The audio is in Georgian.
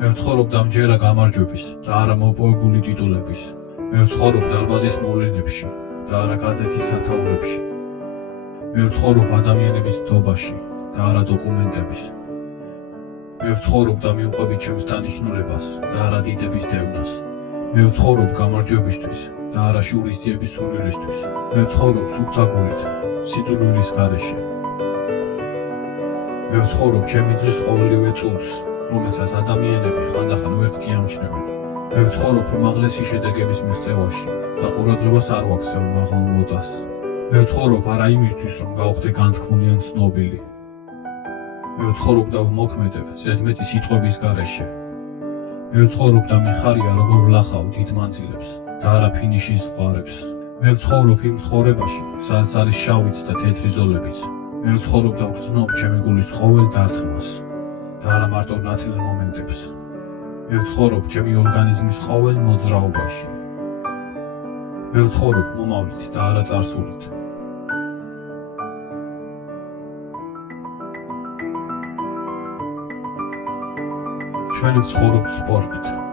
მე ვცხოვრობ დამჯერა გამარჯვების და არა მოპოვებული ტიტულების. მე ვცხოვრობ დარბაზის მოვლენებში და არა გაზეთის სათაურებში. მე ვცხოვრობ ადამიანების ნდობაში და არა დოკუმენტების. მე ვცხოვრობ და მივყვებით ჩემს დანიშნულებას და არა დიდების დევნას. მე ვცხოვრობ გამარჯვებისთვის და არა შურისძიების სურვილისთვის. მე ვცხოვრობ სუფთა გულით, სიძულვილის გარეშე. მე ვცხოვრობ ჩემი დღის ყოველივე წუთს, რომელსაც ადამიანები ხანდახან ვერც კი ამჩნევენ. მე ვცხოვრობ უმაღლესი შედეგების მიღწევაში და ყურადღებას არ ვაქცევ მაღალ მოდას. მე ვცხოვრობ არა იმისთვის, რომ გავხდე განთქმული ან ცნობილი. მე ვცხოვრობ და ვმოქმედებ ზედმეტი სიტყვების გარეშე. მე ვცხოვრობ და მიხარია როგორ ვლახავ დიდ მანძილებს და არა ფინიშის ზღვარებს. მე ვცხოვრობ იმ ცხოვრებაში, სადაც არის შავიც და თეთრი ზოლებიც. მე ვცხოვრობ და ვგრძნობ ჩემი გულის ყოველ დარტყმას და არა მარტო ნათელ მომენტებს. მე ვცხოვრობ ჩემი ორგანიზმის ყოველ მოძრაობაში. მე ვცხოვრობ მომავლით და არა წარსულით. ჩვენ ვცხოვრობთ სპორტით.